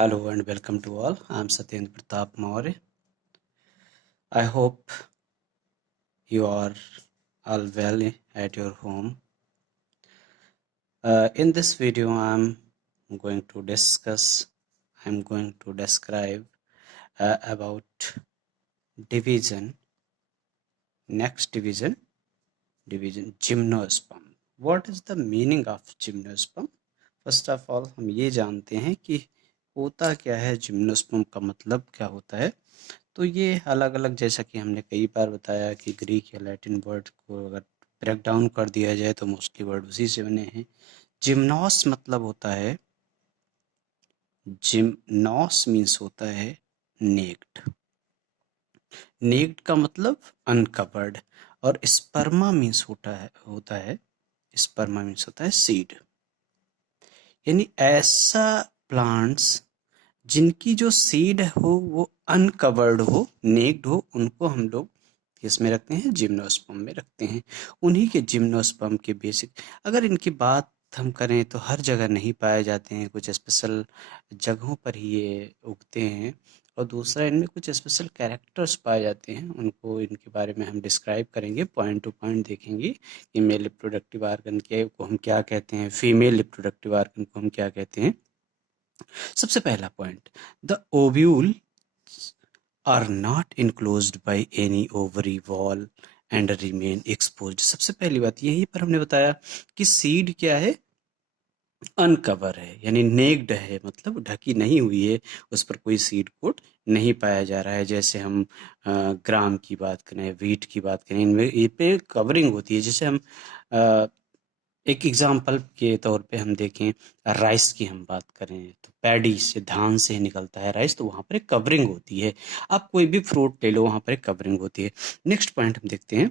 Hello and welcome to all. I'm Satyendra Pratap Maurya. I hope you are all well at your home. In this video, I'm going to describe about division, next division gymnosperm. What is the meaning of gymnosperm? First of all हम ये जानते हैं कि होता क्या है, gymnosperm का मतलब क्या होता है। तो ये अलग अलग, जैसा कि हमने कई बार बताया कि ग्रीक या लैटिन वर्ड को अगर ब्रेक डाउन कर दिया जाए तो मोस्टली वर्ड उसी से बने हैं। जिम्नोस मतलब होता है, जिम्नोस मीन्स होता है नेक्ड। नेक्ड का मतलब अनकवर्ड, और स्पर्मा मीन्स होता है स्पर्मा मीन्स होता है सीड। यानी ऐसा प्लांट्स जिनकी जो सीड हो वो अनकवर्ड हो, नेक्ड हो, उनको हम लोग किसमें रखते हैं? जिम्नोस्पर्म में रखते हैं। उन्हीं के जिम्नोस्पर्म के बेसिक, अगर इनकी बात हम करें तो हर जगह नहीं पाए जाते हैं, कुछ स्पेशल जगहों पर ही ये उगते हैं। और दूसरा, इनमें कुछ स्पेशल कैरेक्टर्स पाए जाते हैं, उनको इनके बारे में हम डिस्क्राइब करेंगे, पॉइंट टू पॉइंट देखेंगे कि मेल रिप्रोडक्टिव आर्गन के को हम क्या कहते हैं, फीमेल रिप्रोडक्टिव आर्गन को हम क्या कहते हैं। सबसे पहला point, the ovule are not enclosed by any ovary wall and remain exposed. सबसे पहली बात यही पर हमने बताया कि सीड क्या है? अनकवर है, यानी नेक्ड है, मतलब ढकी नहीं हुई है, उस पर कोई सीड कोट नहीं पाया जा रहा है। जैसे हम ग्राम की बात करें, व्हीट की बात करें, इनमें ये पे कवरिंग होती है। जैसे हम एक एग्जाम्पल के तौर पे हम देखें, राइस की हम बात करें तो पैडी से, धान से निकलता है राइस, तो वहाँ पर एक कवरिंग होती है। आप कोई भी फ्रूट ले लो, वहाँ पर एक कवरिंग होती है। नेक्स्ट पॉइंट हम देखते हैं,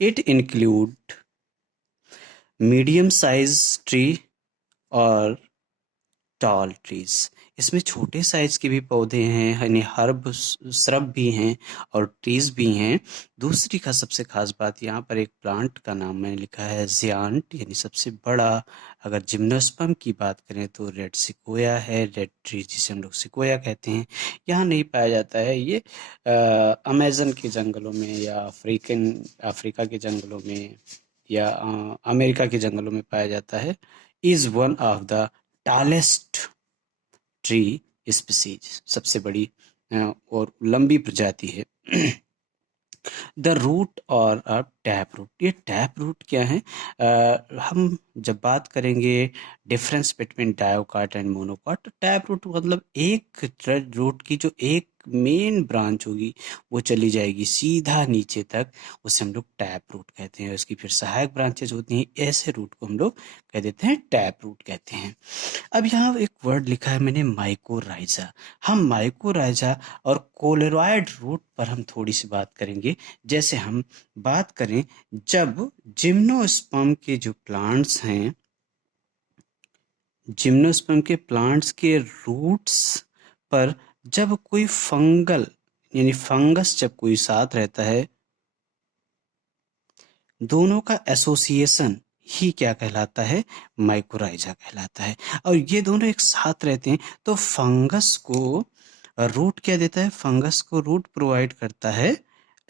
it include medium size tree और टॉल ट्रीज। इसमें छोटे साइज के भी पौधे हैं, यानी हर्ब श्रब भी हैं और ट्रीज भी हैं। दूसरी का सबसे खास बात, यहाँ पर एक प्लांट का नाम मैंने लिखा है जियांट, यानी सबसे बड़ा। अगर जिम्नोस्पर्म की बात करें तो रेड सिकोया है, रेड ट्री जिसे हम लोग सिकोया कहते हैं। यहाँ नहीं पाया जाता है ये, अमेजन के जंगलों में या अफ्रीका के जंगलों में या अमेरिका के जंगलों में पाया जाता है। Is one of the tallest tree species, सबसे बड़ी और लंबी प्रजाति है। द रूट और टैप रूट, ये टैप रूट क्या है? हम जब बात करेंगे डिफरेंस बिटवीन डायोकाट एंड मोनोकाट, तो टैप रूट मतलब एक रूट की जो एक मेन ब्रांच होगी वो चली जाएगी सीधा नीचे तक, उसे हम लोग टैप रूट कहते हैं। उसकी फिर सहायक ब्रांचेज होती हैं, ऐसे रूट को हम लोग कह देते हैं टैप रूट कहते हैं। अब यहाँ एक वर्ड लिखा है मैंने, माइकोराइजा। हम माइकोराइजा और कोलेरॉयड रूट पर हम थोड़ी सी बात करेंगे। जैसे हम बात करें, जब जिम्नोस्पर्म के जो प्लांट्स हैं, जिम्नोस्पर्म के प्लांट्स के रूट्स पर जब कोई फंगल यानी फंगस जब कोई साथ रहता है, दोनों का एसोसिएशन ही क्या कहलाता है? माइकोराइजा कहलाता है। और ये दोनों एक साथ रहते हैं तो फंगस को रूट क्या देता है? फंगस को रूट प्रोवाइड करता है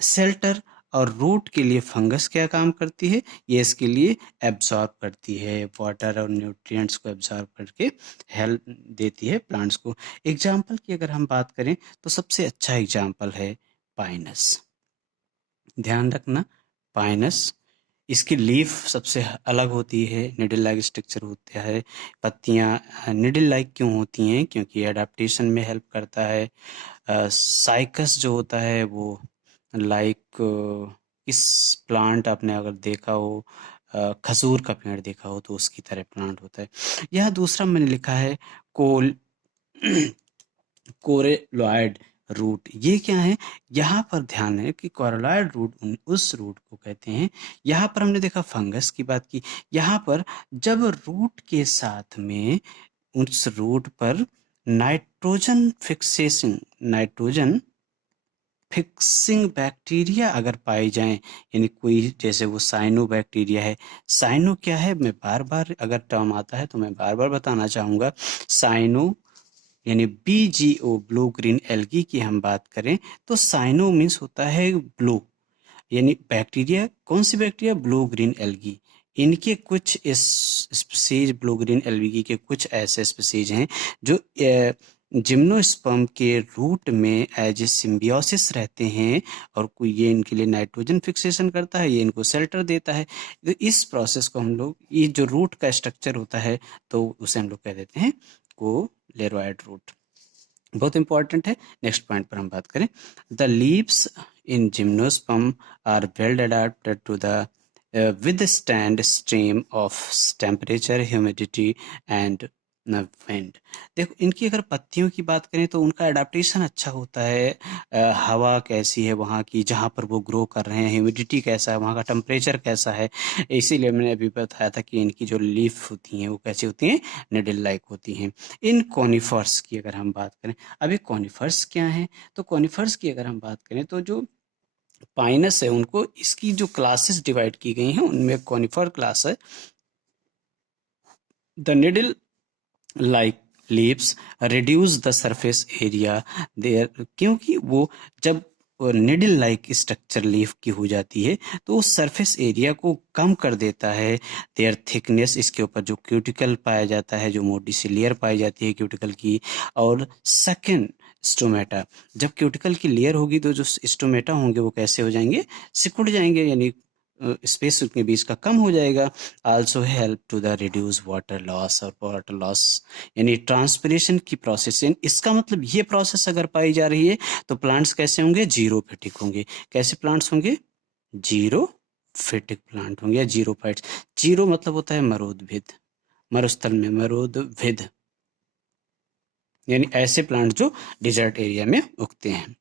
शेल्टर। और रूट के लिए फंगस क्या काम करती है? ये इसके लिए एब्जॉर्ब करती है, वाटर और न्यूट्रिएंट्स को एब्जॉर्ब करके हेल्प देती है प्लांट्स को। एग्जाम्पल की अगर हम बात करें तो सबसे अच्छा एग्जाम्पल है पाइनस। ध्यान रखना, पाइनस, इसकी लीफ सबसे अलग होती है, निडल लाइक स्ट्रक्चर होता है। पत्तियां निडल लाइक क्यों होती हैं? क्योंकि एडाप्टेशन में हेल्प करता है। साइकस जो होता है वो लाइक, इस प्लांट आपने अगर देखा हो, खजूर का पेड़ देखा हो तो उसकी तरह प्लांट होता है। यह दूसरा मैंने लिखा है कोल कोरेलॉयड रूट। ये क्या है? यहाँ पर ध्यान है कि कोरेलॉयड रूट उस रूट को कहते हैं। यहाँ पर हमने देखा फंगस की बात की, यहाँ पर जब रूट के साथ में उस रूट पर नाइट्रोजन फिक्सिंग बैक्टीरिया अगर पाई जाएं, यानी कोई, जैसे वो साइनो बैक्टीरिया है। साइनो क्या है? मैं बार बार, अगर टर्म आता है तो मैं बार बार बताना चाहूँगा। साइनो यानी BGO ब्लू ग्रीन एल्गी की हम बात करें तो साइनो मीन्स होता है ब्लू, यानी बैक्टीरिया, कौन सी बैक्टीरिया, ब्लू ग्रीन एल्गी। इनके कुछ इस स्पीसीज ब्लू ग्रीन एल्गी के कुछ ऐसे स्पीसीज हैं जो जिम्नोस्पर्म के रूट में एज ए सिम्बियोसिस रहते हैं, और कोई ये इनके लिए नाइट्रोजन फिक्सेशन करता है, ये इनको शेल्टर देता है। तो इस प्रोसेस को हम लोग, ये जो रूट का स्ट्रक्चर होता है तो उसे हम लोग कह देते हैं कोलेरॉइड रूट। बहुत इंपॉर्टेंट है। नेक्स्ट पॉइंट पर हम बात करें, the leaves in gymnosperm are well adapted to the withstand stream of temperature, humidity and wind। देखो इनकी अगर पत्तियों की बात करें तो उनका एडाप्टेशन अच्छा होता है, हवा कैसी है वहाँ की जहाँ पर वो ग्रो कर रहे हैं, ह्यूमिडिटी कैसा है वहाँ का, टेम्परेचर कैसा है। इसीलिए मैंने अभी बताया था कि इनकी जो लीफ होती हैं वो कैसी होती हैं, निडल लाइक होती हैं। इन कॉनिफर्स की अगर हम बात करें, अभी कॉनिफर्स क्या हैं, तो कॉनिफर्स की अगर हम बात करें तो जो पाइनस है उनको, इसकी जो क्लासेस डिवाइड की गई हैं उनमें कॉनिफर क्लास है। The needle like leaves reduce the surface area there, क्योंकि वो जब निडल लाइक स्ट्रक्चर लीफ की हो जाती है तो उस सरफेस एरिया को कम कर देता है। देयर थिकनेस, इसके ऊपर जो क्यूटिकल पाया जाता है, जो मोटी सी लेयर पाई जाती है क्यूटिकल की। और सेकेंड, स्टोमेटा, जब क्यूटिकल की लेयर होगी तो जो स्टोमेटा होंगे वो कैसे हो जाएंगे, सिकुड़ जाएंगे, यानी स्पेस उनके बीच का कम हो जाएगा। Also help to the reduce water loss, और वाटर लॉस यानी ट्रांसपिरेशन की प्रोसेस, इसका मतलब ये प्रोसेस अगर पाई जा रही है तो प्लांट्स कैसे होंगे, जीरोफिटिक होंगे। कैसे प्लांट्स होंगे, जीरोफिटिक प्लांट होंगे या जीरोफाइट्स। जीरो मतलब होता है मरुद्भिद, मरुस्थल में मरुद्भिद, यानी ऐसे प्लांट जो डिजर्ट एरिया में उगते हैं।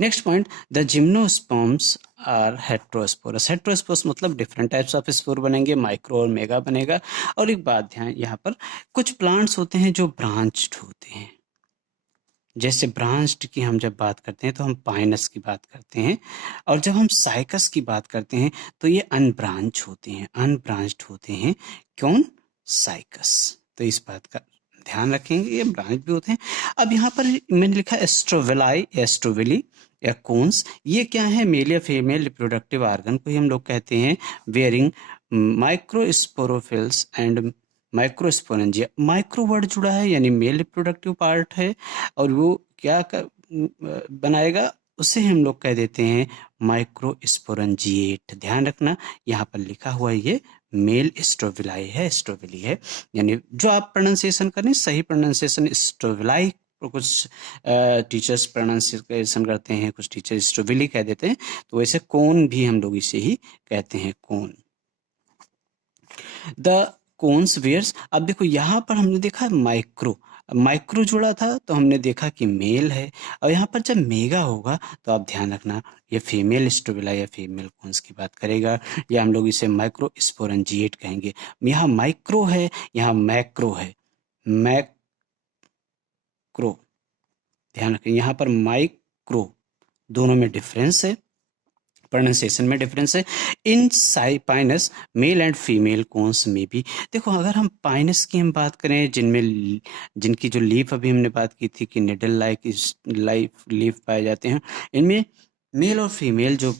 Next point, the gymnosperms are heterosporous. Heterosporous मतलब डिफरेंट टाइप्स ऑफ स्पोर बनेंगे, माइक्रो और मेगा बनेगा। और एक बात ध्यान, यहाँ पर कुछ प्लांट्स होते हैं जो ब्रांच्ड होते हैं। जैसे ब्रांच्ड की हम जब बात करते हैं तो हम पाइनस की बात करते हैं, और जब हम साइकस की बात करते हैं तो ये अनब्रांच होते हैं, अनब्रांच्ड होते हैं। कौन, साइकस। तो इस बात का ध्यान रखेंगे, ये ब्रांच भी होते हैं। अब यहाँ पर मैंने लिखा एस्ट्रोविलाई, एस्ट्रोविली या कोन्स, ये क्या है, मेल या फीमेल रिप्रोडक्टिव ऑर्गन को ही हम लोग कहते हैं, wearing microsporophylls and microsporangia. Micro word जुड़ा है यानी मेल रिप्रोडक्टिव पार्ट है, और वो क्या बनाएगा, उसे हम लोग कह देते हैं माइक्रोस्पोरेंजिएट। ध्यान रखना, यहाँ पर लिखा हुआ ये मेल स्ट्रोविलाई है, स्ट्रोविली है, यानी जो आप प्रोनाउंसिएशन करें सही प्रोनाउंसिएशन स्ट्रोविलाई, कुछ टीचर्स प्रोनाउंसिएशन करते हैं, कुछ टीचर स्ट्रोविली कह देते हैं, तो वैसे कोन भी हम लोग इसे ही कहते हैं, कोन। द कोन्स वेयर्स, अब देखो यहाँ पर हमने देखा माइक्रो, माइक्रो जुड़ा था तो हमने देखा कि मेल है, और यहाँ पर जब मेगा होगा तो आप ध्यान रखना ये फीमेल स्ट्रोबिला या फीमेल कोन्स की बात करेगा, या हम लोग इसे माइक्रो स्पोरेंजिएट कहेंगे। यहाँ माइक्रो है, यहाँ मैक्रो है, मैक्रो, ध्यान रखें यहाँ पर माइक्रो, दोनों में डिफरेंस है, प्रोनाउंसिएशन में डिफरेंस है। In pines male and female cones में भी, देखो अगर हम पाइनस की हम बात करें, जिनकी जो लीफ अभी हमने बात की थी कि निडल लाइक लीफ पाए जाते हैं, इनमें मेल और फीमेल जो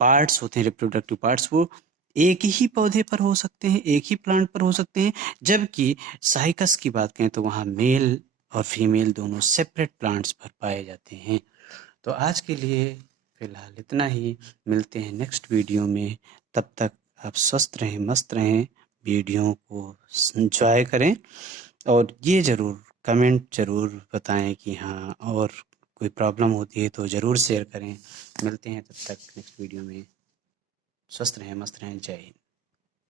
पार्ट्स होते हैं, रिप्रोडक्टिव पार्ट्स, वो एक ही पौधे पर हो सकते हैं, एक ही प्लांट पर हो सकते हैं। जबकि साइकस की बात करें तो वहाँ मेल और फीमेल दोनों सेपरेट प्लांट्स पर पाए जाते हैं। तो आज के लिए फिलहाल इतना ही, मिलते हैं नेक्स्ट वीडियो में। तब तक आप स्वस्थ रहें, मस्त रहें, वीडियो को एंजॉय करें, और ये ज़रूर कमेंट ज़रूर बताएं कि हाँ, और कोई प्रॉब्लम होती है तो ज़रूर शेयर करें। मिलते हैं तब तक नेक्स्ट वीडियो में, स्वस्थ रहें, मस्त रहें, जय हिंद।